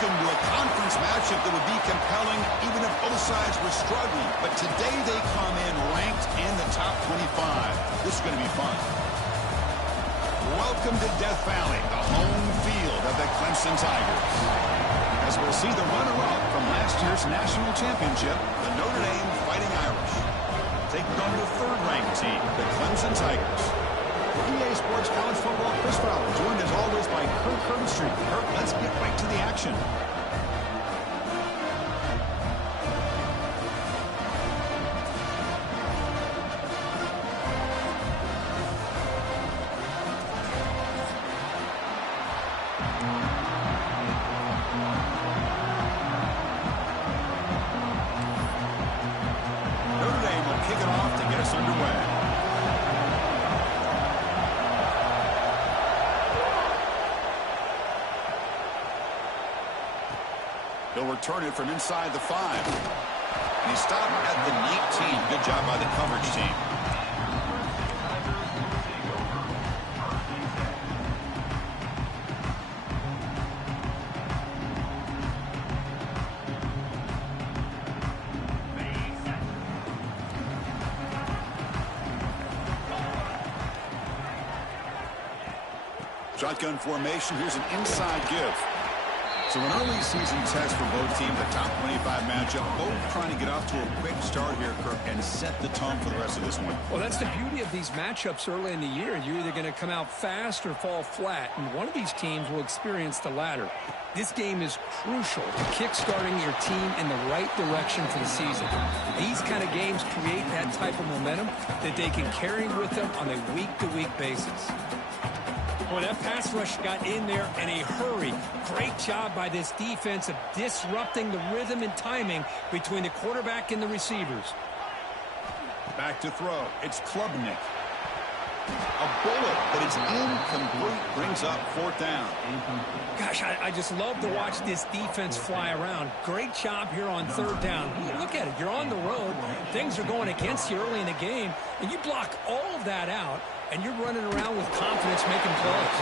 Welcome to a conference matchup that would be compelling even if both sides were struggling. But today they come in ranked in the top 25. This is going to be fun. Welcome to Death Valley, the home field of the Clemson Tigers. As we'll see the runner-up from last year's national championship, the Notre Dame Fighting Irish, taking on the third-ranked team, the Clemson Tigers. EA Sports College Football, Chris Fowler, joined as always by Kirk Herbstreit. Kirk, let's get right to the action. Notre Dame will kick it off to get us underway. He'll return it from inside the 5. And he stopped at the 19. Good job by the coverage team. Shotgun formation. Here's an inside give. So an early season test for both teams, a top 25 matchup, both trying to get off to a quick start here, Kirk, and set the tone for the rest of this one. Well, that's the beauty of these matchups early in the year. You're either going to come out fast or fall flat, and one of these teams will experience the latter. This game is crucial to kick-starting your team in the right direction for the season. These kind of games create that type of momentum that they can carry with them on a week-to-week basis. Boy, that pass rush got in there in a hurry. Great job by this defense of disrupting the rhythm and timing between the quarterback and the receivers. Back to throw. It's Klubnik. A bullet, but it's incomplete. Brings up 4th down. Gosh, I just love to watch this defense fly around. Great job here on 3rd down. Look at it. You're on the road. Things are going against you early in the game, and you block all of that out, and you're running around with confidence making plays.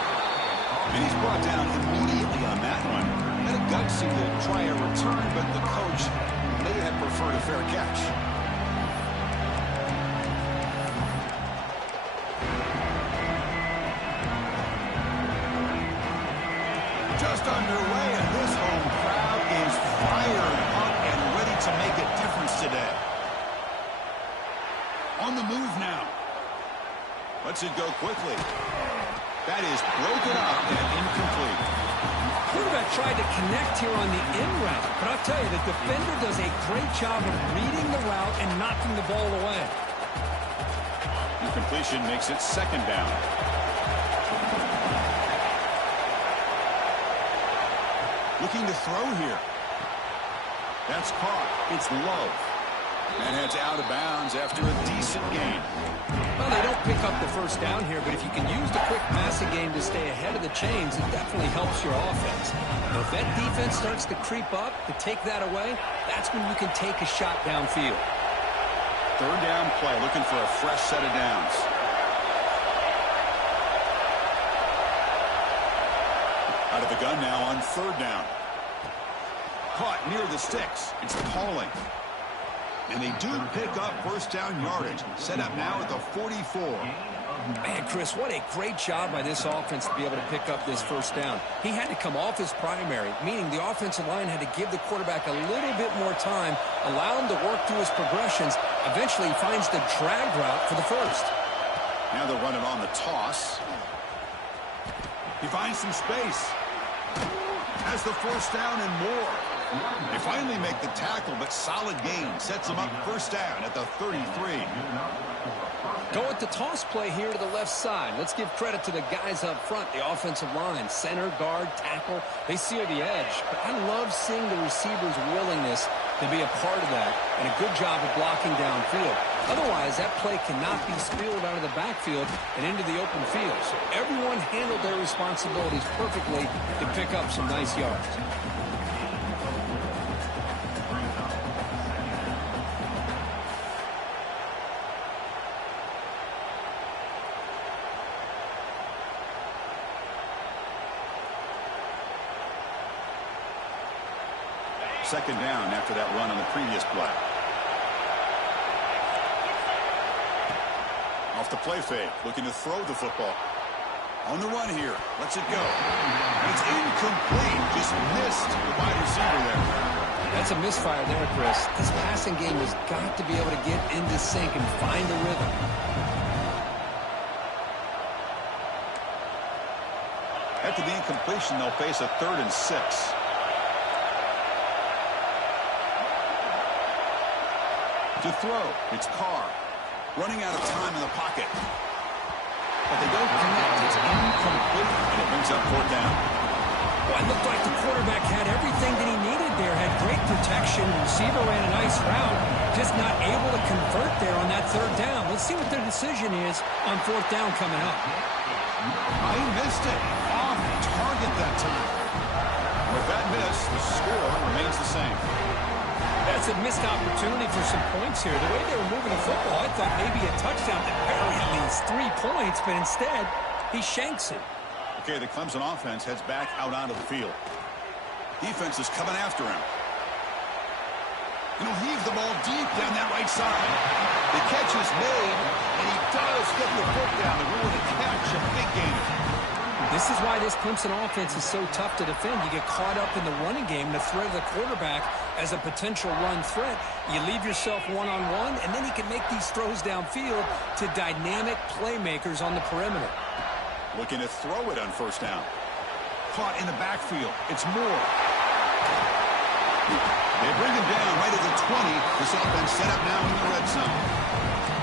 And he's brought down immediately on that one. Had a gutsy to try a return, but the coach may have preferred a fair catch. Just underway, and this home crowd is fired up and ready to make a difference today. On the move now. Lets it go quickly. That is broken up and incomplete. Quarterback tried to connect here on the in route, but I'll tell you, the defender does a great job of reading the route and knocking the ball away. Incompletion makes it 2nd down. Looking to throw here. That's caught. It's low. And heads out of bounds after a decent gain. Well, they don't pick up the 1st down here, but if you can use the quick passing game to stay ahead of the chains, it definitely helps your offense. But if that defense starts to creep up, to take that away, that's when you can take a shot downfield. 3rd down play, looking for a fresh set of downs. Out of the gun now on 3rd down. Caught near the sticks. It's Pauling. And they do pick up 1st down yardage. Set up now at the 44. Man, Chris, what a great job by this offense to be able to pick up this 1st down. He had to come off his primary, meaning the offensive line had to give the quarterback a little bit more time, allow him to work through his progressions. Eventually, he finds the drag route for the 1st. Now they're running on the toss. He finds some space. Has the 1st down and more. They finally make the tackle, but solid gain sets them up first down at the 33. Go with the toss play here to the left side. Let's give credit to the guys up front, the offensive line, center, guard, tackle. They seal the edge. But I love seeing the receiver's willingness to be a part of that and a good job of blocking downfield. Otherwise, that play cannot be spilled out of the backfield and into the open field. So everyone handled their responsibilities perfectly to pick up some nice yards. Second down after that run on the previous play. Off the play fake, looking to throw the football. On the run here, lets it go. And it's incomplete, just missed the wide receiver there. That's a misfire there, Chris. This passing game has got to be able to get into sync and find a rhythm. After the incompletion, they'll face a 3rd and 6. To throw, it's Carr. Running out of time in the pocket. But they don't connect. It's incomplete, and it brings up 4th down. Well, it looked like the quarterback had everything that he needed there. Had great protection. The receiver ran a nice route. Just not able to convert there on that 3rd down. Let's see what their decision is on 4th down coming up. He missed it. Off target that time. With that miss, the score remains the same. That's a missed opportunity for some points here. The way they were moving the football, I thought maybe a touchdown to bury at least 3 points, but instead, he shanks it. Okay, the Clemson offense heads back out onto the field. Defense is coming after him. He'll heave the ball deep down that right side. The catch is made, and he does get the foot down to ruin the catch, a big gain. This is why this Clemson offense is so tough to defend. You get caught up in the running game, the threat of the quarterback as a potential run threat. You leave yourself one-on-one, and then he can make these throws downfield to dynamic playmakers on the perimeter. Looking to throw it on 1st down. Caught in the backfield. It's Moore. They bring him down right at the 20. This offense set up now in the red zone.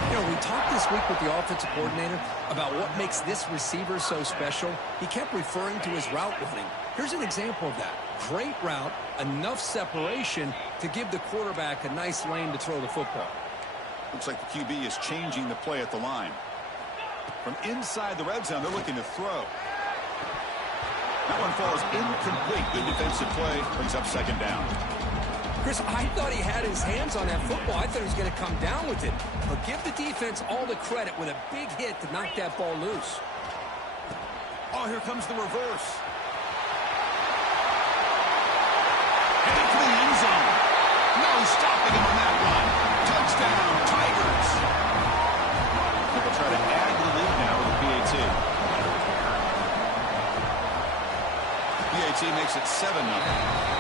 You know, we talked this week with the offensive coordinator about what makes this receiver so special. He kept referring to his route running. Here's an example of that. Great route, enough separation to give the quarterback a nice lane to throw the football. Looks like the QB is changing the play at the line. From inside the red zone, they're looking to throw. That one falls incomplete. Good defensive play. Brings up 2nd down. Chris, I thought he had his hands on that football. I thought he was going to come down with it. But give the defense all the credit with a big hit to knock that ball loose. Oh, here comes the reverse. Headed for the end zone. No stopping him on that run. Touchdown, Tigers. They'll try to add to the lead now with the PAT. PAT makes it 7-0.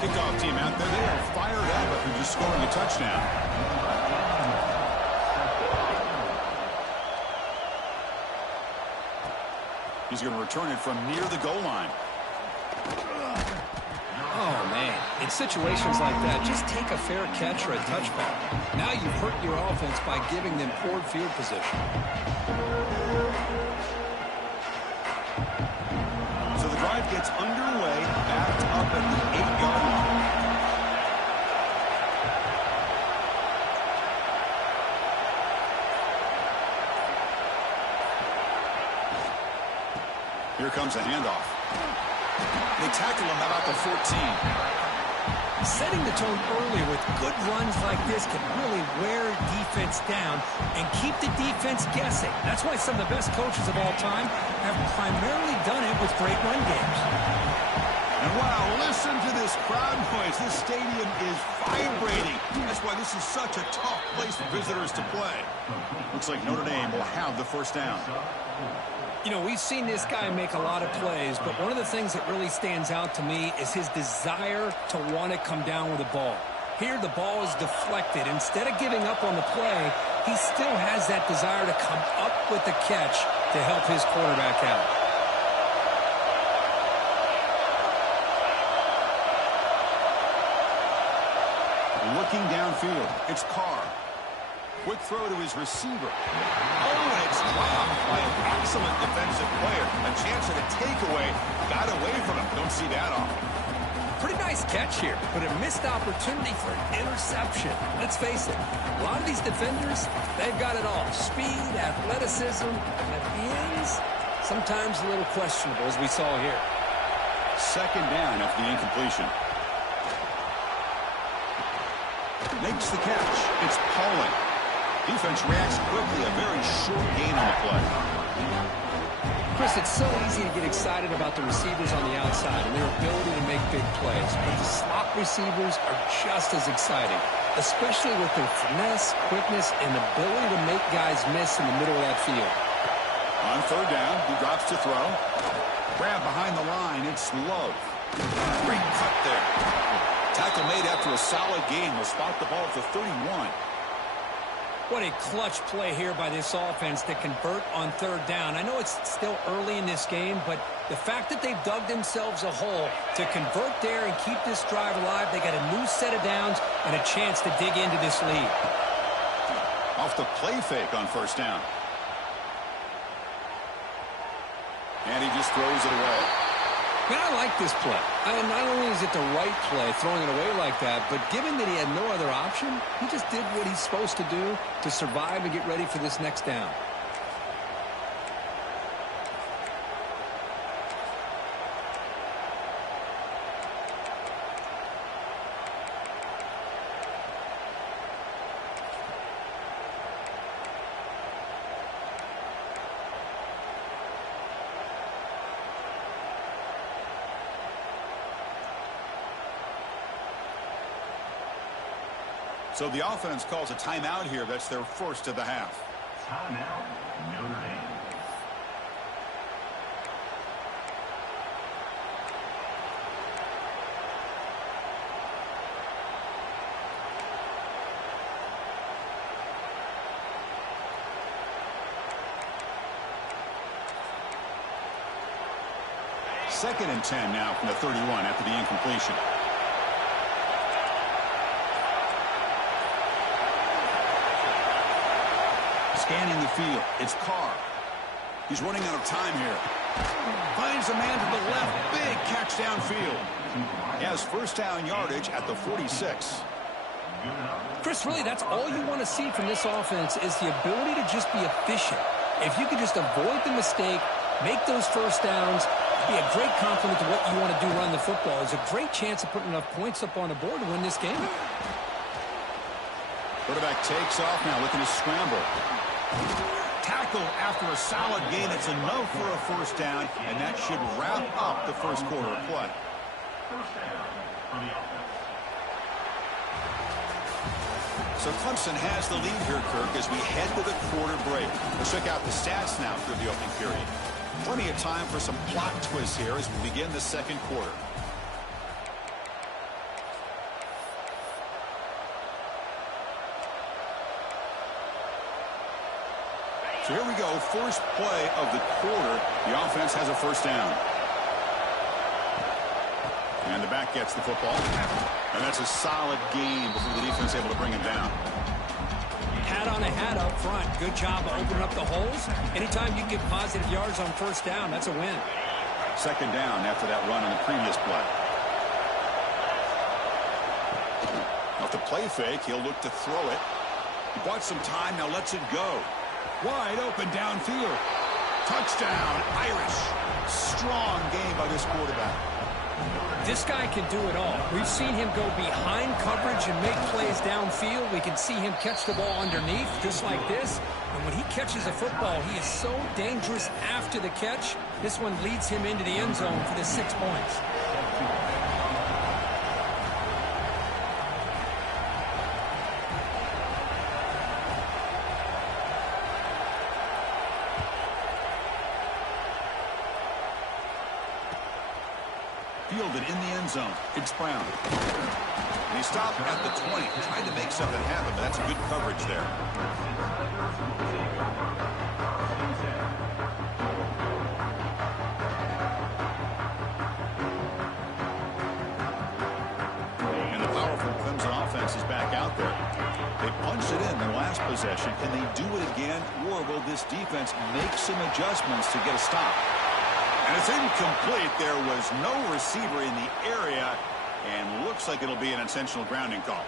Kickoff team out there. They are fired up after just scoring a touchdown. He's going to return it from near the goal line. Oh, man. In situations like that, just take a fair catch or a touchback. Now you've hurt your offense by giving them poor field position. So the drive gets underway, backed up at the 8-yard line. Here comes a handoff. They tackle him about the 14. Setting the tone early with good runs like this can really wear defense down and keep the defense guessing. That's why some of the best coaches of all time have primarily done it with great run games. And wow, listen to this crowd noise. This stadium is vibrating. That's why this is such a tough place for visitors to play. Looks like Notre Dame will have the 1st down. You know, we've seen this guy make a lot of plays, but one of the things that really stands out to me is his desire to want to come down with the ball. Here, the ball is deflected. Instead of giving up on the play, he still has that desire to come up with the catch to help his quarterback out. Looking downfield, it's Carr. Quick throw to his receiver. Oh, and it's dropped by an excellent defensive player. A chance at a takeaway. Got away from him. Don't see that often. Pretty nice catch here, but a missed opportunity for an interception. Let's face it, a lot of these defenders, they've got it all. Speed, athleticism, and at the ends, sometimes a little questionable, as we saw here. Second down after the incompletion. Makes the catch. It's Pauling. Defense reacts quickly. A very short gain on the play. Chris, it's so easy to get excited about the receivers on the outside and their ability to make big plays. But the slot receivers are just as exciting, especially with their finesse, quickness, and ability to make guys miss in the middle of that field. On third down, he drops to throw. Grab behind the line. It's Love. Great cut there. Tackle made after a solid gain. Will spot the ball at the 31. What a clutch play here by this offense to convert on third down. I know it's still early in this game, but the fact that they've dug themselves a hole to convert there and keep this drive alive, they got a new set of downs and a chance to dig into this lead. Off the play fake on first down. And he just throws it away. Man, I like this play. Not only is it the right play, throwing it away like that, but given that he had no other option, he just did what he's supposed to do to survive and get ready for this next down. So the offense calls a timeout here. That's their first of the half. Timeout, Notre Dame. Second and 10 now from the 31 after the incompletion. Scanning the field, it's Carr. He's running out of time here. Finds a man to the left. Big catch downfield. He has first down yardage at the 46. Chris, really, that's all you want to see from this offense is the ability to just be efficient. If you could just avoid the mistake, make those first downs, be a great compliment to what you want to do running the football. There's a great chance of putting enough points up on the board to win this game. Quarterback takes off now, looking to scramble. Tackle after a solid gain. It's enough for a first down, and that should wrap up the first quarter of play. So Clemson has the lead here, Kirk, as we head to the quarter break. Let's check out the stats now through the opening period. Plenty of time for some plot twists here as we begin the second quarter. So here we go, first play of the quarter. The offense has a first down. And the back gets the football. And that's a solid gain before the defense able to bring him down. Hat on a hat up front. Good job of opening up the holes. Anytime you get positive yards on first down, that's a win. Second down after that run on the previous play. Off the play fake, he'll look to throw it. He bought some time, now lets it go. Wide open downfield. Touchdown, Irish. Strong game by this quarterback. This guy can do it all. We've seen him go behind coverage and make plays downfield. We can see him catch the ball underneath, just like this. And when he catches a football, he is so dangerous after the catch. This one leads him into the end zone for the 6 points. Fielded in the end zone. It's Brown. And he stopped at the 20. Trying to make something happen, but that's good coverage there. possession. Can they do it again, or will this defense make some adjustments to get a stop? And it's incomplete. There was no receiver in the area, and looks like it'll be an intentional grounding call.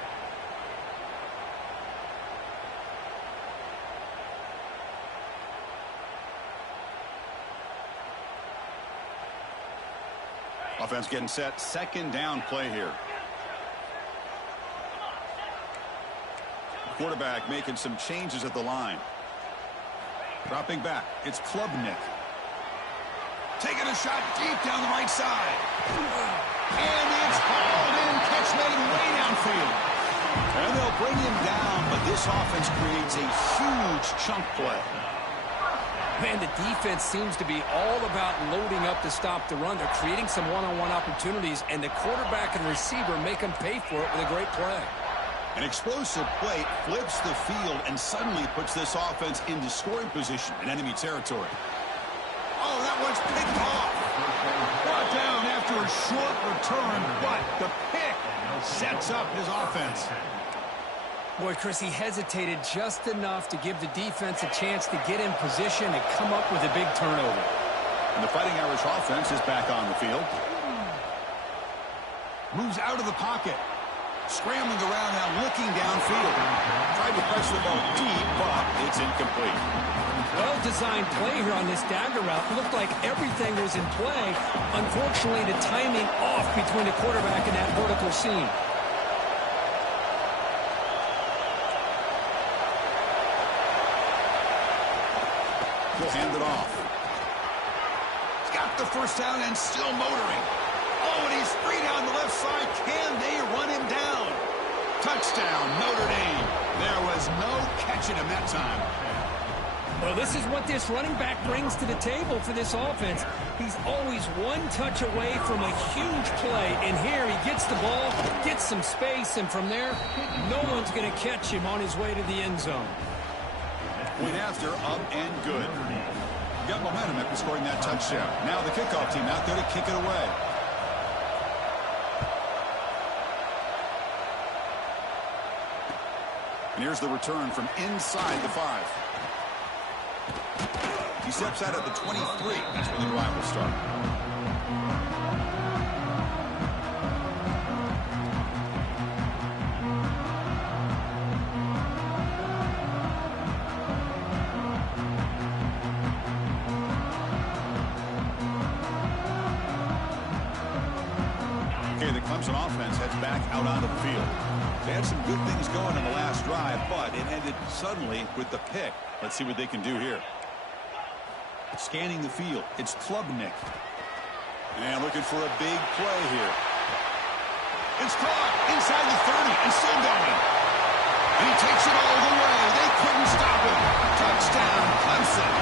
Offense getting set. Second down play here. Quarterback making some changes at the line. Dropping back. It's Klubnik. Taking a shot deep down the right side. And it's hauled in. Catch made way downfield. And they'll bring him down, but this offense creates a huge chunk play. Man, the defense seems to be all about loading up to stop the run. They're creating some one-on-one opportunities, and the quarterback and receiver make them pay for it with a great play. An explosive play flips the field and suddenly puts this offense into scoring position in enemy territory. Oh, that one's picked off. Brought down after a short return, but the pick sets up his offense. Boy, Chris, he hesitated just enough to give the defense a chance to get in position and come up with a big turnover. And the Fighting Irish offense is back on the field. Moves out of the pocket. Scrambling around now, looking downfield. Tried to press the ball deep, but it's incomplete. Well-designed play here on this dagger route. It looked like everything was in play. Unfortunately, the timing off between the quarterback and that vertical seam. He'll hand it off. He's got the first down and still motoring. Oh, and he's free down the left side. Can they run him down? Touchdown, Notre Dame. There was no catching him that time. Well, this is what this running back brings to the table for this offense. He's always one touch away from a huge play. And here he gets the ball, gets some space, and from there, no one's going to catch him on his way to the end zone. Point after, up and good. Got momentum after scoring that touchdown. Now the kickoff team out there to kick it away. And here's the return from inside the 5. He steps out at the 23. That's where the drive will start. Okay, the Clemson offense heads back out onto the field. They had some good things going in the last drive, but it ended suddenly with the pick. Let's see what they can do here. Scanning the field, it's Klubnik. And looking for a big play here. It's caught inside the 30 and still going. And he takes it all the way. They couldn't stop him. Touchdown, Clemson.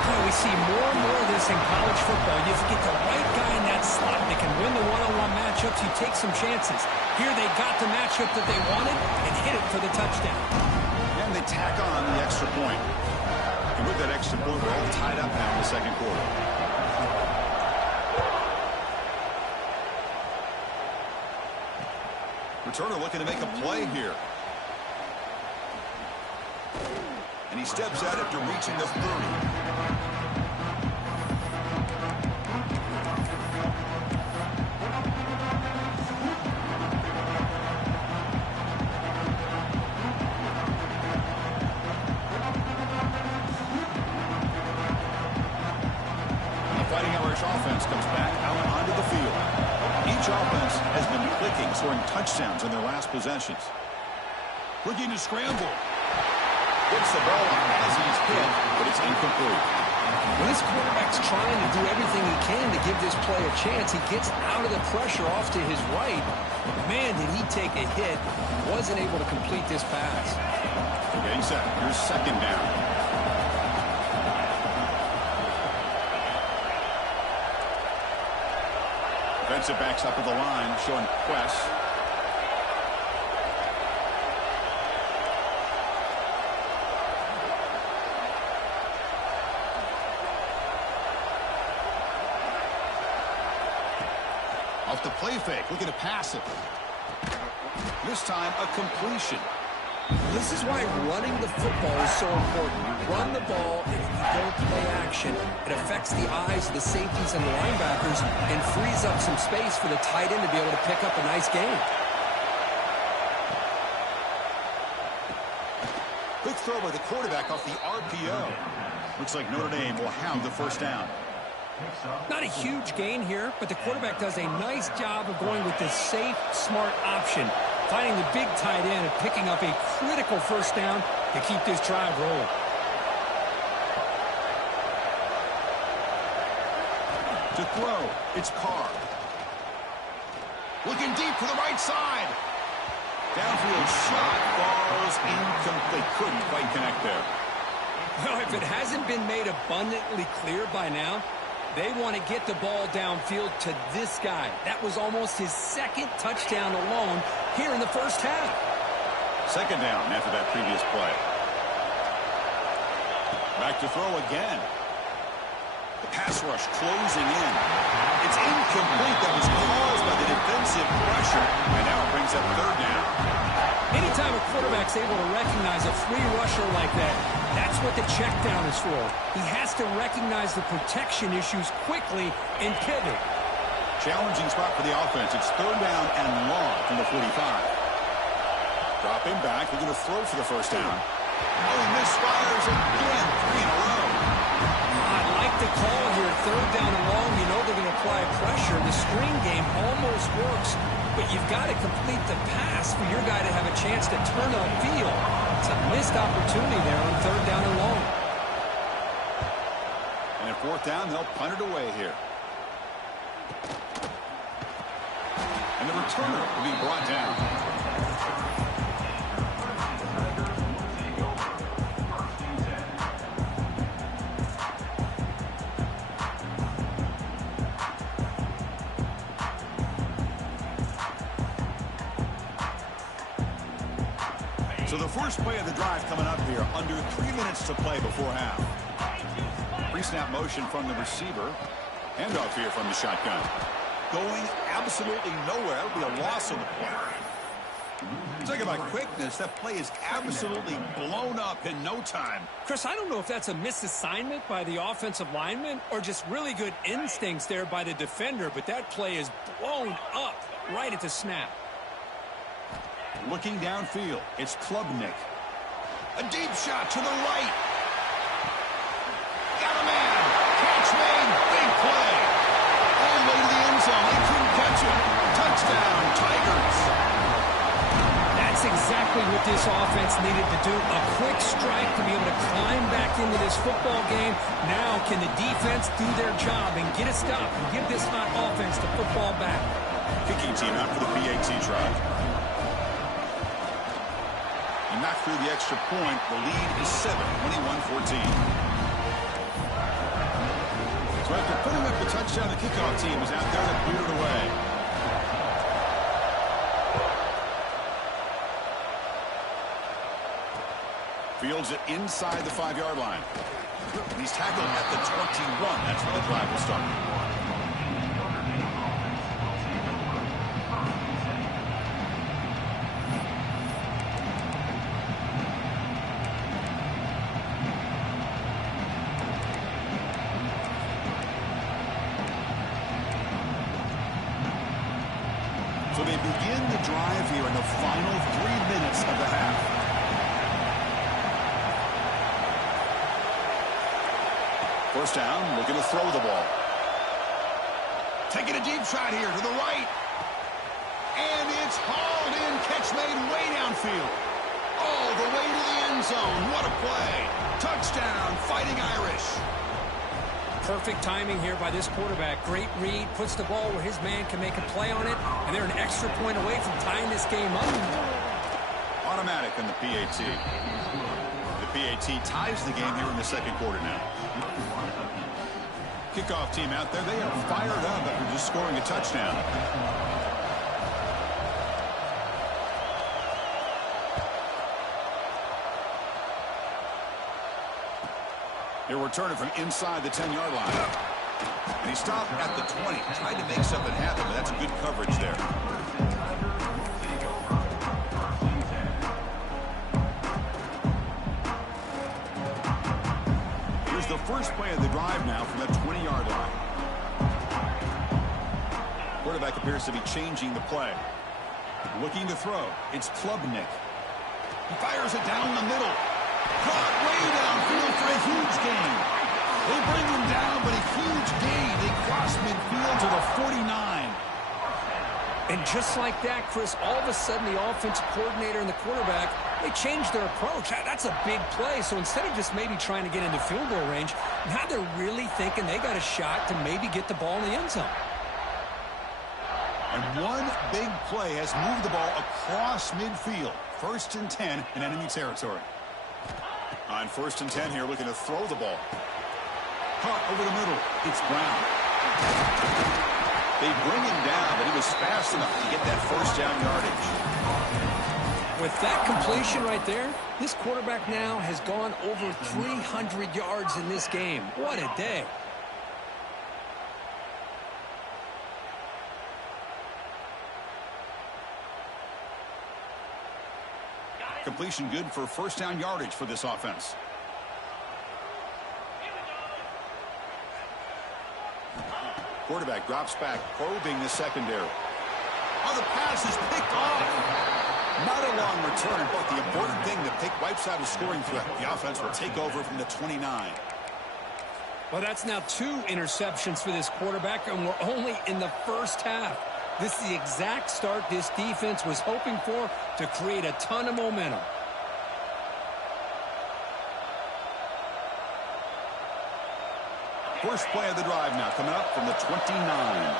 Boy, we see more and more of this in college football. You get the right guy in that slot that can win the one-on-one matchups. You take some chances. Here they got the matchup that they wanted and hit it for the touchdown. And they tack on the extra point. And with that extra point, we're all tied up now in the second quarter. Returner looking to make a play here. And he steps out after reaching the 30. Offense comes back out onto the field. Each offense has been clicking, scoring touchdowns in their last possessions. Looking to scramble. Gets the ball as he's hit, but it's incomplete. When this quarterback's trying to do everything he can to give this play a chance, he gets out of the pressure off to his right. Man, did he take a hit. Wasn't able to complete this pass. Getting set. Here's second down. Defensive backs up at the line, showing Quest. Off the play fake, looking to pass it. This time, a completion. This is why running the football is so important. You run the ball, and if you don't play action, it affects the eyes of the safeties and the linebackers and frees up some space for the tight end to be able to pick up a nice gain. Quick throw by the quarterback off the RPO. Looks like Notre Dame will have the first down. Not a huge gain here, but the quarterback does a nice job of going with this safe, smart option, finding the big tight end and picking up a critical first down to keep this drive rolling. To throw, it's Carr. Looking deep to the right side. Downfield shot falls incomplete. Couldn't quite connect there. Well, if it hasn't been made abundantly clear by now, they want to get the ball downfield to this guy. That was almost his second touchdown alone here in the first half. Second down after that previous play. Back to throw again. The pass rush closing in. It's incomplete. That was caused by the defensive pressure. And now it brings up third down. Anytime a quarterback's able to recognize a free rusher like that, that's what the check down is for. He has to recognize the protection issues quickly and pivot. Challenging spot for the offense. It's third down and long from the 45. Dropping back. They're going to throw for the first down. Oh, misfires again. 3 in a row. I like the call here. Third down and long. You know they're going to apply pressure. The screen game almost works, but you've got to complete the pass for your guy to have a chance to turn upfield. It's a missed opportunity there on third down and long. And at fourth down, they'll punt it away here. And the returner will be brought down. So the first play of the drive coming up here, under 3 minutes to play before half. Pre-snap motion from the receiver. Handoff here from the shotgun. Going absolutely nowhere. That would be a loss on the play. Talking about quickness, that play is absolutely blown up in no time. Chris, I don't know if that's a misassignment by the offensive lineman or just really good instincts there by the defender, but that play is blown up right at the snap. Looking downfield, it's Klubnik. A deep shot to the right. Got a man. Catch made. Big play. All the way to the end zone. They couldn't catch it. Touchdown, Tigers. That's exactly what this offense needed to do. A quick strike to be able to climb back into this football game. Now can the defense do their job and get a stop and give this hot offense the football back? Kicking team out for the PAT try. Knocked through the extra point. The lead is 7, 21-14. So after putting up the touchdown, the kickoff team is out there to clear it away. Fields it inside the 5-yard line. He's tackled at the 21. That's where the drive will start. So they begin the drive here in the final 3 minutes of the half. First down, looking to throw the ball. Taking a deep shot here to the right. And it's hauled in. Catch made way downfield. All the way to the end zone. What a play. Touchdown, Fighting Irish. Perfect timing here by this quarterback. Great read, puts the ball where his man can make a play on it, and they're an extra point away from tying this game up. Automatic on the PAT. The PAT ties the game here in the second quarter now. Kickoff team out there, they are fired up after just scoring a touchdown. He'll return it from inside the 10-yard line. And he stopped at the 20. Tried to make something happen, but that's good coverage there. the first play of the drive now from the 20-yard line. Quarterback appears to be changing the play. Looking to throw. It's Klubnik. He fires it down the middle. Caught way downfield for a huge gain. They bring him down, but a huge gain. They cross midfield to the 49. And just like that, Chris, all of a sudden the offensive coordinator and the quarterback, they changed their approach. That's a big play. So instead of just maybe trying to get into field goal range, now they're really thinking they got a shot to maybe get the ball in the end zone. And one big play has moved the ball across midfield. 1st and 10 in enemy territory. On 1st and 10 here, looking to throw the ball. Caught over the middle. It's Brown. They bring him down, but he was fast enough to get that first down yardage. With that completion right there, this quarterback now has gone over 300 yards in this game. What a day. Completion good for first down yardage for this offense. Quarterback drops back, probing the secondary. Oh, the pass is picked off. Not a long return, but the important thing, the pick wipes out a scoring threat. The offense will take over from the 29. Well, that's now 2 interceptions for this quarterback, and we're only in the first half. This is the exact start this defense was hoping for to create a ton of momentum. First play of the drive now coming up from the 29.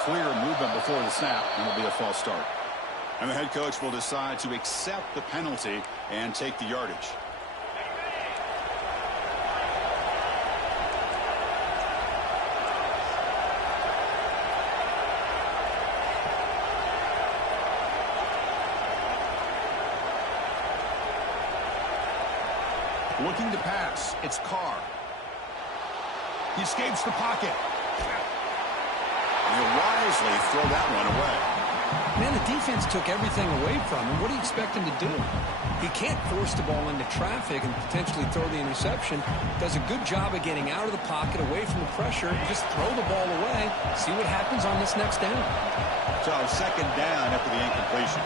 Clear movement before the snap, and it'll be a false start. And the head coach will decide to accept the penalty and take the yardage. Looking to pass. It's Carr. He escapes the pocket. He'll wisely throw that one away. Man, the defense took everything away from him. What do you expect him to do? He can't force the ball into traffic and potentially throw the interception. Does a good job of getting out of the pocket, away from the pressure. Just throw the ball away. See what happens on this next down. So, second down after the incompletion.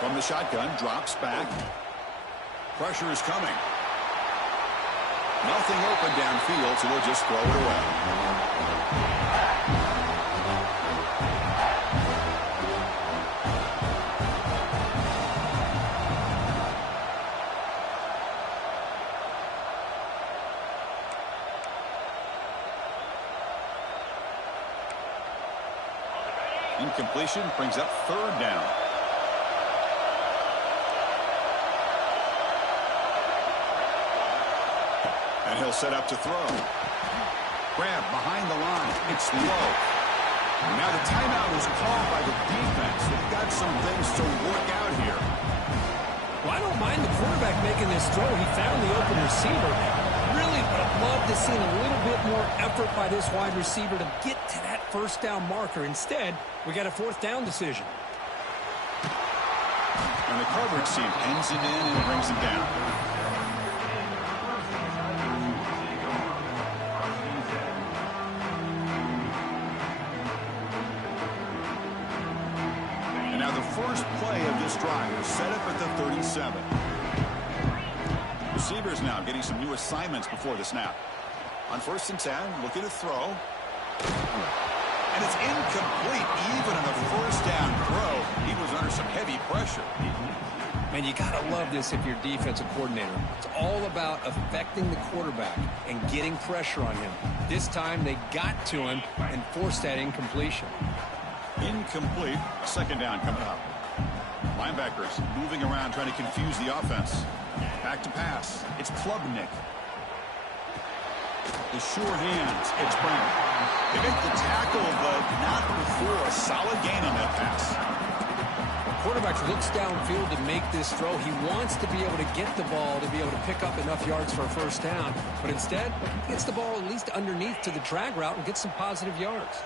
From the shotgun, drops back. Pressure is coming. Nothing open downfield, so they'll just throw it away. Incompletion brings up 3rd down. And he'll set up to throw. Grab behind the line. It's low. Now the timeout is called by the defense. They've got some things to work out here. Well, I don't mind the quarterback making this throw. He found the open receiver. Really would have loved to see a little bit more effort by this wide receiver to get to that first down marker. Instead, we got a 4th down decision. And the coverage team ends it in and brings him down. First play of this drive is set up at the 37. Receivers now getting some new assignments before the snap. On 1st and 10, looking to throw. And it's incomplete. Even on the first down throw, he was under some heavy pressure. Man, you got to love this if you're defensive coordinator. It's all about affecting the quarterback and getting pressure on him. This time they got to him and forced that incompletion. Incomplete. 2nd down coming up. Linebackers moving around trying to confuse the offense. Back to pass. It's Klubnik. The sure hands. It's Brown. They make the tackle, but not before a solid gain on that pass. The quarterback looks downfield to make this throw. He wants to be able to get the ball to be able to pick up enough yards for a first down. But instead, he gets the ball at least underneath to the drag route and gets some positive yards.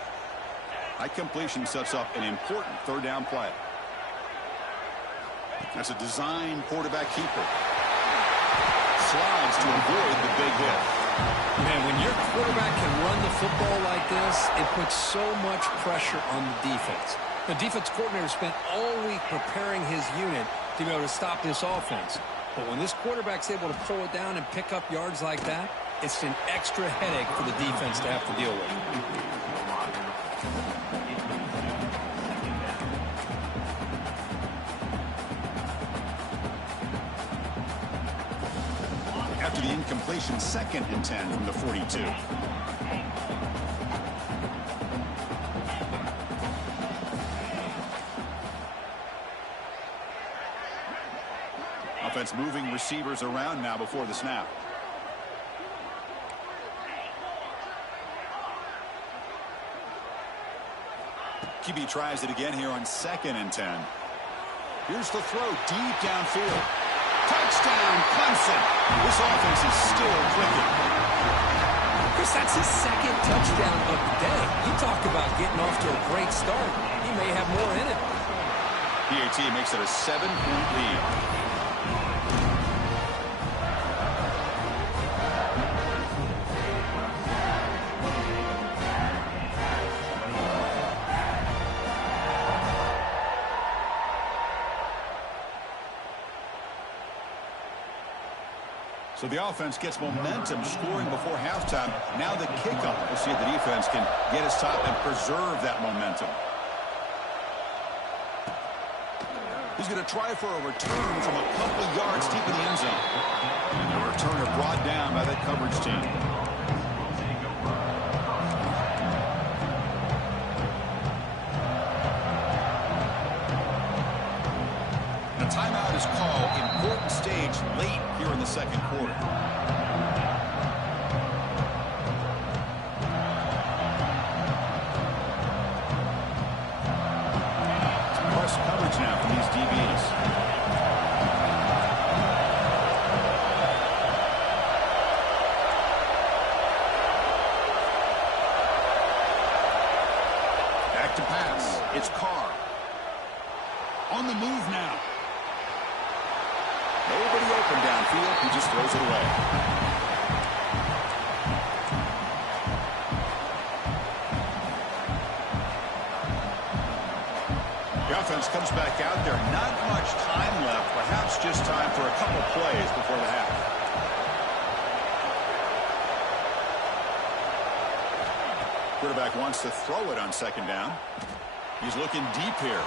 High completion sets up an important 3rd down play. That's a design quarterback keeper. Slides to avoid the big hit. Man, when your quarterback can run the football like this, it puts so much pressure on the defense. The defense coordinator spent all week preparing his unit to be able to stop this offense. But when this quarterback's able to pull it down and pick up yards like that, it's an extra headache for the defense to have to deal with. After the incompletion, 2nd and 10 from the 42. Offense moving receivers around now before the snap. QB tries it again here on 2nd and 10. Here's the throw deep downfield. Touchdown, Clemson. This offense is still clicking. Chris, that's his 2nd touchdown of the day. You talk about getting off to a great start. He may have more in it. PAT makes it a 7-point lead. So the offense gets momentum scoring before halftime. Now the kickoff. We'll see if the defense can get his top and preserve that momentum. He's going to try for a return from a couple of yards deep in the end zone. And the returner brought down by that coverage team. A timeout is called. Important stage late here in the 2nd quarter. Press coverage now from these DBs. Back to pass. It's Carr. On the move now. Nobody open downfield. He just throws it away. The offense comes back out there. Not much time left. Perhaps just time for a couple plays before the half. Quarterback wants to throw it on 2nd down. He's looking deep here.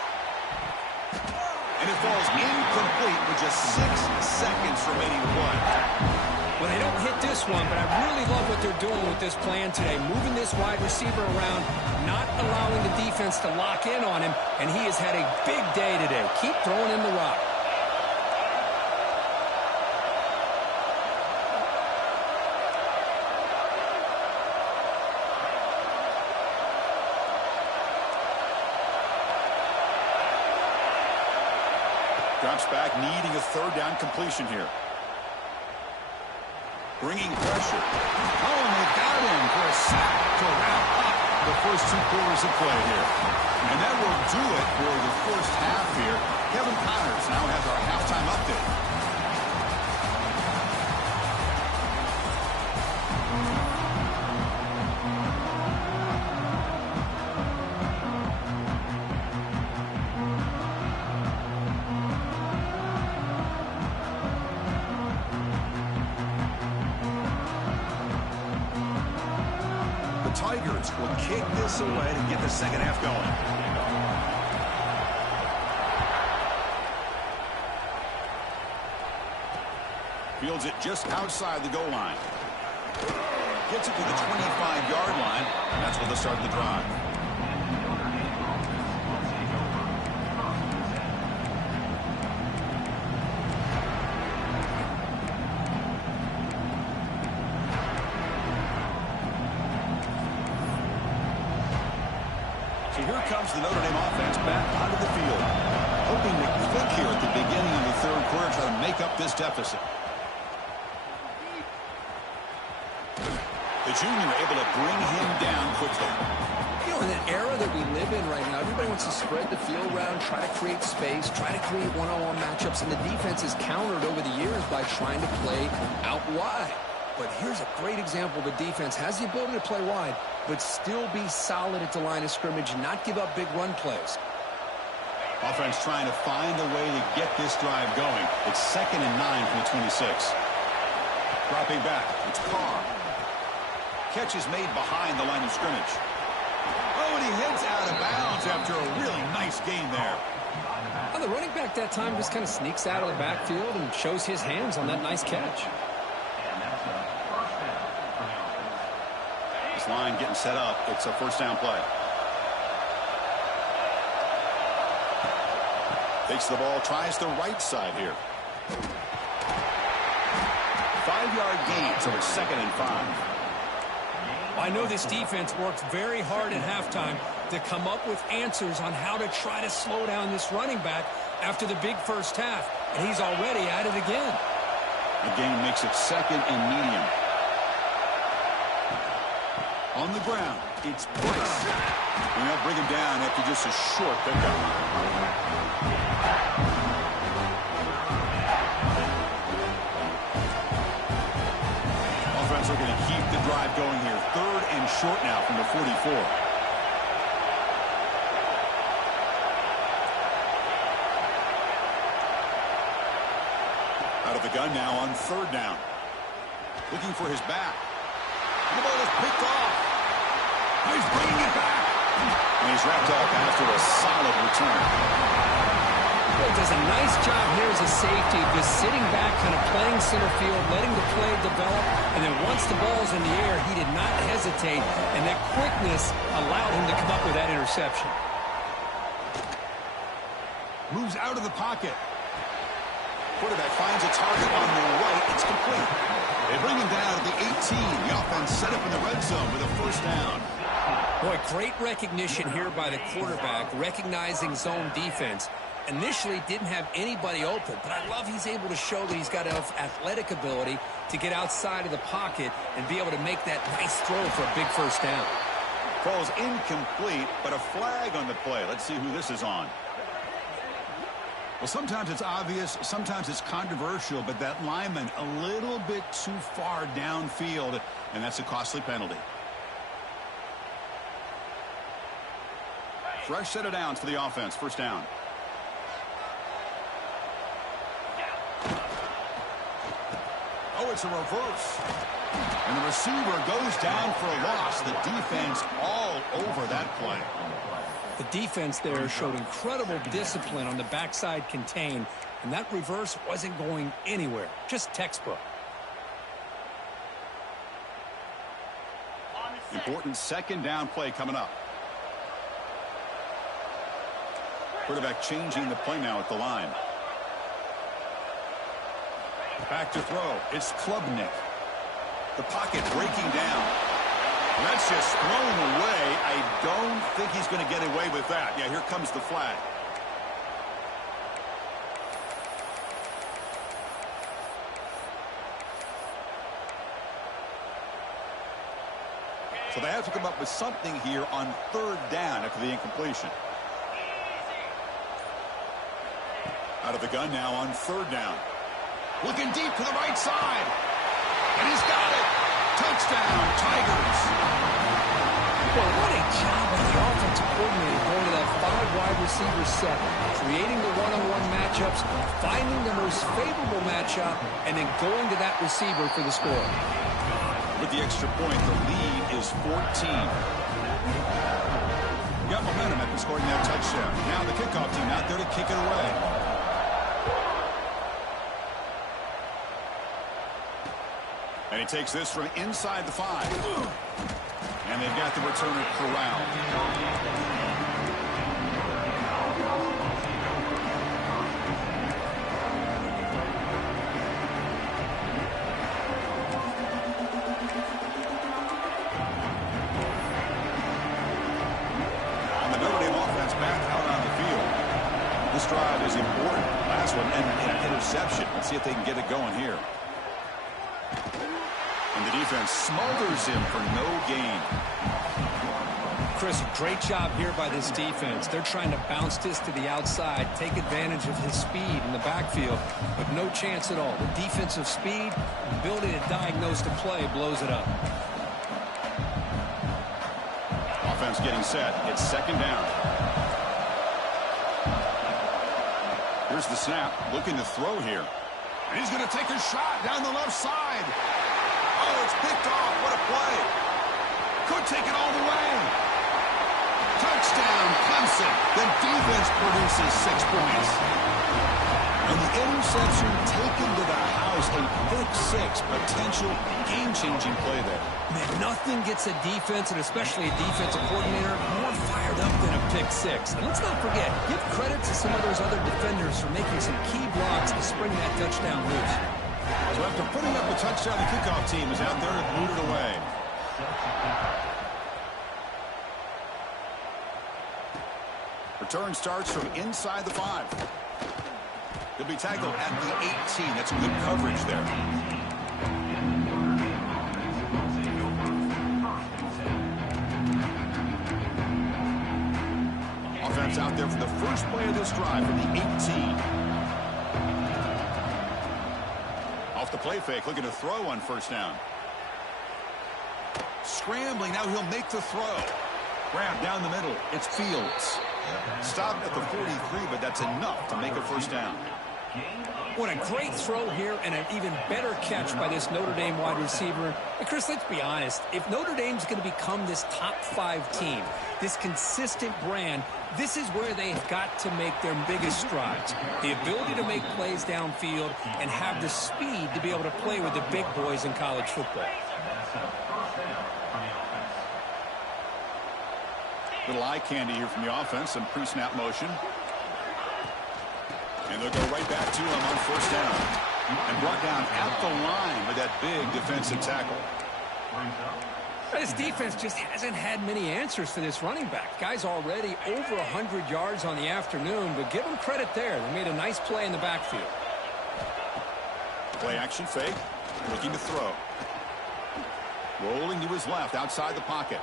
And it falls incomplete with just 6 seconds remaining to play. Well, they don't hit this one, but I really love what they're doing with this plan today. Moving this wide receiver around, not allowing the defense to lock in on him, and he has had a big day today. Keep throwing in the rock. Drops back, needing a 3rd down completion here. Bringing pressure. Oh, and they got him for a sack to wrap up the first 2 quarters of play here. And that will do it for the first half here. Kevin Connors now has our halftime update. Tigers will kick this away to get the 2nd half going. Fields it just outside the goal line. Gets it to the 25-yard line, and that's where they'll start the drive. So here comes the Notre Dame offense back onto the field, hoping to click here at the beginning of the 3rd quarter, try to make up this deficit. The junior able to bring him down quickly. You know, in the era that we live in right now, everybody wants to spread the field around, try to create space, try to create one-on-one matchups, and the defense is countered over the years by trying to play out wide. But here's a great example. The defense has the ability to play wide, but still be solid at the line of scrimmage and not give up big run plays. Offense trying to find a way to get this drive going. It's 2nd and 9 from the 26. Dropping back, it's Carr. Catch is made behind the line of scrimmage. Oh, and he heads out of bounds after a really nice gain there. Well, the running back that time just kind of sneaks out of the backfield and shows his hands on that nice catch. This line getting set up. It's a first down play. Takes the ball, tries the right side here. 5-yard gain, so it's 2nd and 5. I know this defense worked very hard at halftime to come up with answers on how to try to slow down this running back after the big first half, and he's already at it again. The gain makes it 2nd and medium. On the ground, it's Bryce. And they'll bring him down after just a short pickup. Offense looking to keep the drive going here. 3rd and short now from the 44. Out of the gun now on 3rd down. Looking for his back. The ball is picked off. He's bringing it back. And he's wrapped up after a solid return. He does a nice job here as a safety, just sitting back, kind of playing center field, letting the play develop, and then once the ball's in the air, he did not hesitate, and that quickness allowed him to come up with that interception. Moves out of the pocket. Quarterback finds a target on the right. It's complete. They bring him down at the 18. The offense set up in the red zone with a first down. Boy, great recognition here by the quarterback, recognizing zone defense. Initially didn't have anybody open, but I love he's able to show that he's got enough athletic ability to get outside of the pocket and be able to make that nice throw for a big first down. Falls incomplete, but a flag on the play. Let's see who this is on. Well, sometimes it's obvious, sometimes it's controversial, but that lineman a little bit too far downfield, and that's a costly penalty. Fresh set of downs for the offense. First down. Oh, it's a reverse. And the receiver goes down for a loss. The defense all over that play. The defense there showed incredible discipline on the backside contain, and that reverse wasn't going anywhere. Just textbook. Important second down play coming up. Quarterback changing the play now at the line. Back to throw. It's Klubnik. The pocket breaking down. And that's just thrown away. I don't think he's going to get away with that. Yeah, here comes the flag. So they have to come up with something here on 3rd down after the incompletion. Out of the gun now on 3rd down. Looking deep to the right side. And he's got it. Touchdown, Tigers. Well, what a job by the offensive coordinator going to that 5-wide receiver set, creating the one-on-one matchups, finding the most favorable matchup, and then going to that receiver for the score. With the extra point, the lead is 14. Got momentum after scoring that touchdown. Now the kickoff team out there to kick it away. And he takes this from inside the 5. And they've got the returner corralled. And the Notre Dame offense back out on the field. This drive is important. Last one, and an interception. Let's see if they can get it going here. And the defense smothers him for no gain. Chris, great job here by this defense. They're trying to bounce this to the outside, take advantage of his speed in the backfield, but no chance at all. The defensive speed, ability to diagnose the play, blows it up. Offense getting set. It's second down. Here's the snap. Looking to throw here. And he's going to take a shot down the left side. Oh, it's picked off. What a play. Could take it all the way. Touchdown, Clemson. The defense produces 6 points. And the interception taken to the house. A pick-6 potential game-changing play there. Man, nothing gets a defense, and especially a defensive coordinator, more fired up than a pick-6. And let's not forget, give credit to some of those other defenders for making some key blocks to spring that touchdown loose. So after putting up the touchdown, the kickoff team is out there to boot it away. Return starts from inside the 5. He'll be tackled at the 18. That's good coverage there. Offense out there for the first play of this drive from the 18. Off the play fake, looking to throw on first down. Scrambling, now he'll make the throw. Grab down the middle, it's Fields. Stopped at the 43, but that's enough to make a first down. What a great throw here, and an even better catch by this Notre Dame wide receiver. And Chris, let's be honest. If Notre Dame's going to become this top 5 team, this consistent brand, this is where they've got to make their biggest strides. The ability to make plays downfield and have the speed to be able to play with the big boys in college football. Little eye candy here from the offense, some pre-snap motion. And they'll go right back to him on first down. And brought down at the line with that big defensive tackle. This defense just hasn't had many answers for this running back. Guy's already over 100 yards on the afternoon, but give him credit there. They made a nice play in the backfield. Play action fake, looking to throw. Rolling to his left, outside the pocket.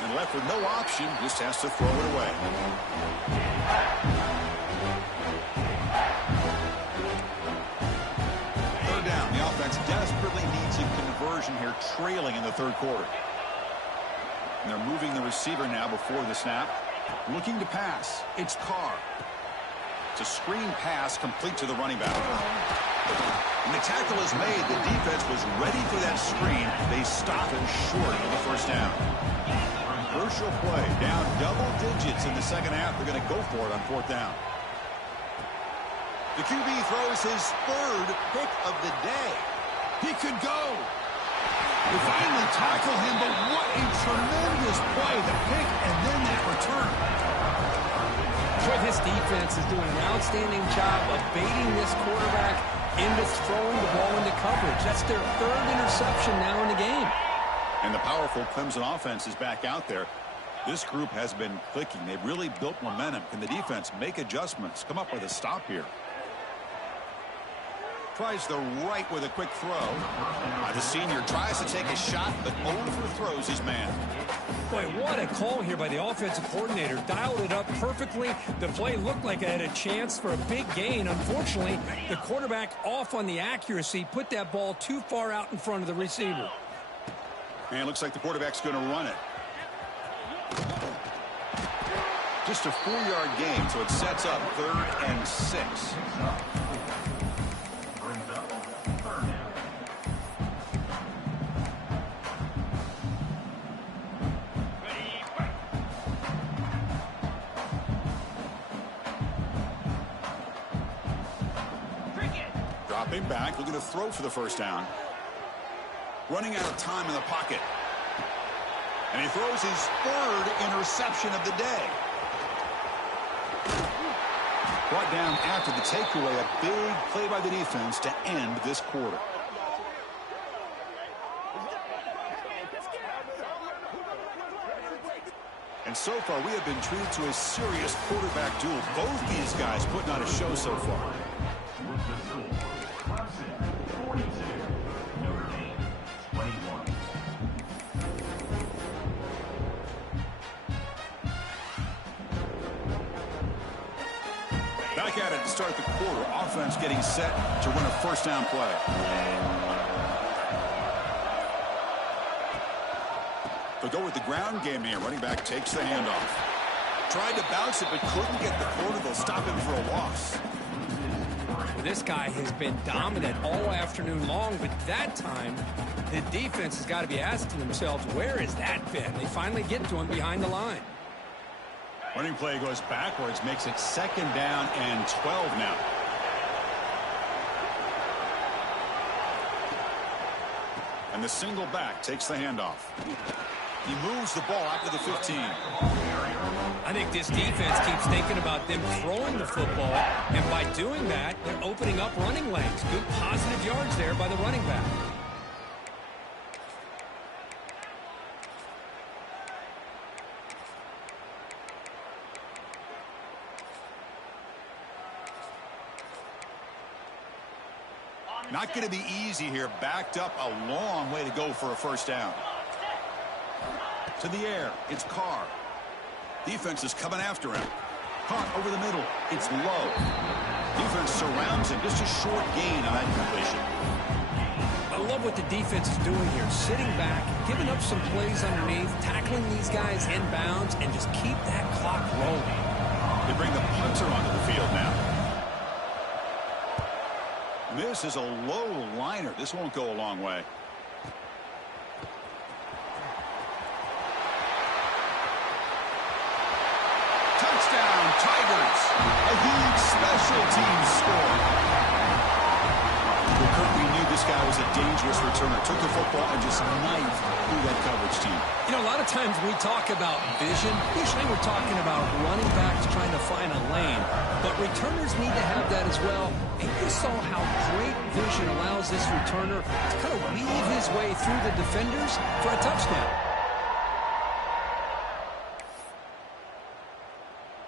And left with no option, just has to throw it away. Third down, the offense desperately needs a conversion here, trailing in the third quarter. And they're moving the receiver now before the snap. Looking to pass, it's Carr. It's a screen pass complete to the running back. And the tackle is made. The defense was ready for that screen. They stop him short of the first down. Crucial play, down double digits in the second half. They're going to go for it on fourth down. The QB throws his third pick of the day. He could go. They finally tackle him, but what a tremendous play. The pick and then that return. Boy, this defense is doing an outstanding job of baiting this quarterback into throwing the ball into coverage. That's their third interception now in the game. And the powerful Clemson offense is back out there. This group has been clicking. They've really built momentum. Can the defense make adjustments? Come up with a stop here. Tries the right with a quick throw. The senior tries to take a shot, but overthrows his man. Boy, what a call here by the offensive coordinator. Dialed it up perfectly. The play looked like it had a chance for a big gain. Unfortunately, the quarterback off on the accuracy, put that ball too far out in front of the receiver. And it looks like the quarterback's going to run it. Just a 4-yard gain, so it sets up 3rd and 6. Dropping back, looking to throw for the first down. Running out of time in the pocket. And he throws his 3rd interception of the day. Brought down after the takeaway, a big play by the defense to end this quarter. And so far, we have been treated to a serious quarterback duel. Both these guys putting on a show so far. Clemson 42, Notre Back at it to start the quarter. Offense getting set to run a first down play. They'll go with the ground game here. Running back takes the handoff. Tried to bounce it, but couldn't get the quarter. They'll stop him for a loss. This guy has been dominant all afternoon long, but that time, the defense has got to be asking themselves, where has that been? They finally get to him behind the line. Running play goes backwards, makes it 2nd down and 12 now. And the single back takes the handoff. He moves the ball out to the 15. I think this defense keeps thinking about them throwing the football, and by doing that, they're opening up running lanes. Good positive yards there by the running back. Not going to be easy here. Backed up a long way to go for a first down. To the air. It's Carr. Defense is coming after him. Caught over the middle. It's low. Defense surrounds him. Just a short gain on that completion. I love what the defense is doing here. Sitting back, giving up some plays underneath, tackling these guys in bounds, and just keep that clock rolling. They bring the punter onto the field now. This is a low liner. This won't go a long way. Touchdown, Tigers. A huge special teams score. Well, Kirk, we knew this guy was a dangerous returner. Took the football and just knifed through that coverage team. You know, a lot of times when we talk about vision, usually we're talking about running backs trying to find a lane. But returners need to have that as well. And you saw how great vision allows this returner to kind of weave his way through the defenders for a touchdown.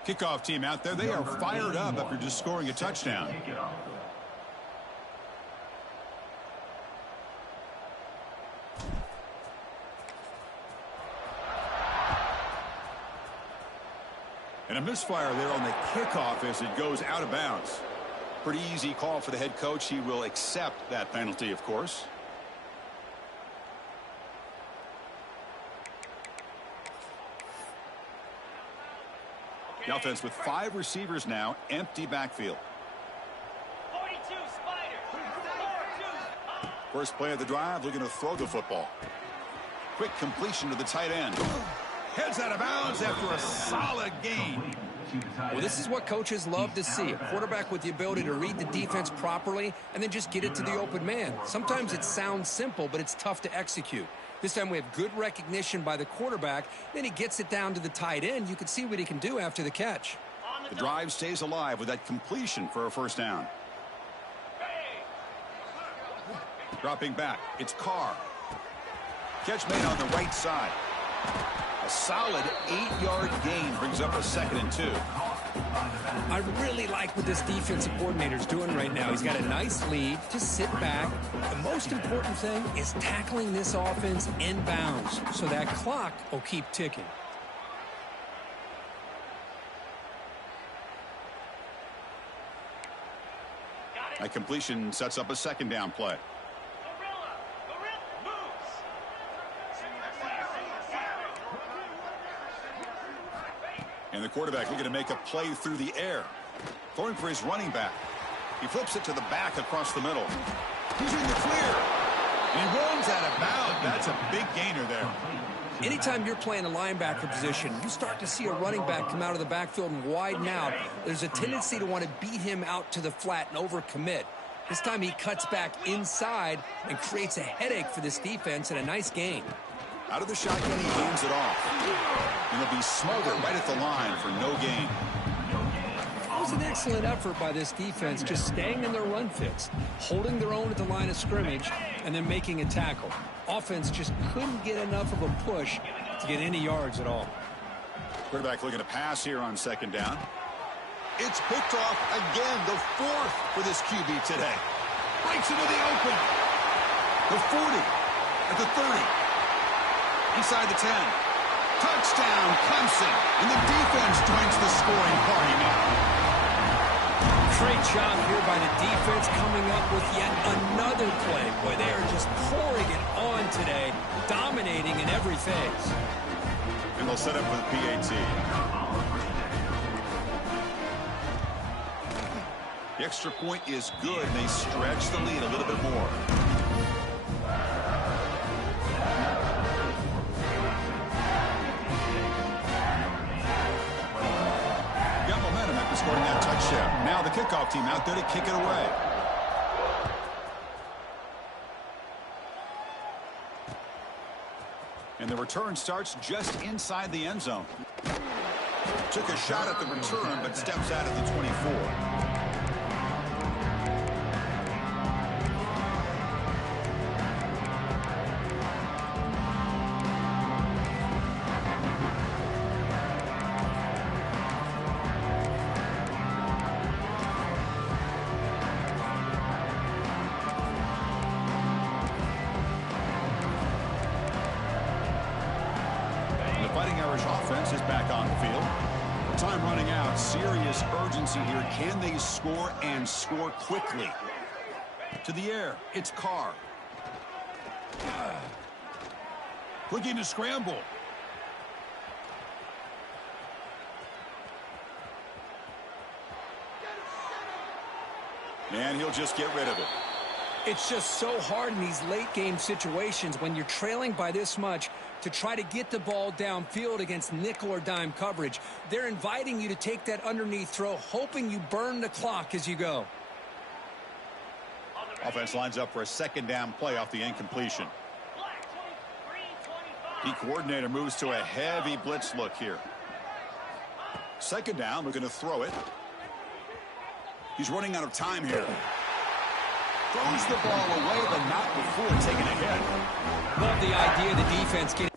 Kickoff team out there. They are fired up after just scoring a touchdown. And a misfire there on the kickoff as it goes out of bounds. Pretty easy call for the head coach. He will accept that penalty, of course. The offense with 5 receivers now, empty backfield. 42 Spider. First play of the drive, looking to throw the football. Quick completion to the tight end. Heads out of bounds after a solid gain. Well, this is what coaches love to see. A quarterback with the ability to read the defense properly and then just get it to the open man. Sometimes it sounds simple, but it's tough to execute. This time we have good recognition by the quarterback. Then he gets it down to the tight end. You can see what he can do after the catch. The drive stays alive with that completion for a first down. Dropping back, it's Carr. Catch made on the right side. A solid 8-yard gain brings up a 2nd and 2. I really like what this defensive coordinator is doing right now. He's got a nice lead. Just sit back. The most important thing is tackling this offense in bounds so that clock will keep ticking. That completion sets up a 2nd down play. And the quarterback looking to make a play through the air. Throwing for his running back. He flips it to the back across the middle. He's in the clear. And he runs out of bounds. That's a big gainer there. Anytime you're playing a linebacker position, you start to see a running back come out of the backfield and widen out. There's a tendency to want to beat him out to the flat and overcommit. This time he cuts back inside and creates a headache for this defense and a nice gain. Out of the shotgun, he hands it off. And he'll be smothered right at the line for no gain. It was an excellent effort by this defense, just staying in their run fits, holding their own at the line of scrimmage, and then making a tackle. Offense just couldn't get enough of a push to get any yards at all. Quarterback looking to pass here on 2nd down. It's picked off again, the 4th for this QB today. Breaks into the open. The 40 at the 30. Inside the 10. Touchdown, Clemson. And the defense joins the scoring party now. Great job here by the defense coming up with yet another play. Boy, they are just pouring it on today, dominating in every phase. And they'll set up for the PAT. The extra point is good, and they stretch the lead a little bit more. Got momentum after scoring that touchdown. Now the kickoff team out there to kick it away. And the return starts just inside the end zone. Took a shot at the return, but steps out at the 24. Fighting Irish offense is back on the field. Time running out. Serious urgency here. Can they score and score quickly? To the air. It's Carr. Looking to scramble. And he'll just get rid of it. It's just so hard in these late-game situations when you're trailing by this much to try to get the ball downfield against nickel or dime coverage. They're inviting you to take that underneath throw, hoping you burn the clock as you go. Offense lines up for a second down play off the incompletion. The coordinator moves to a heavy blitz look here. Second down, we're going to throw it. He's running out of time here. Throws the ball away, but not before taking a hit. Love the idea of the defense getting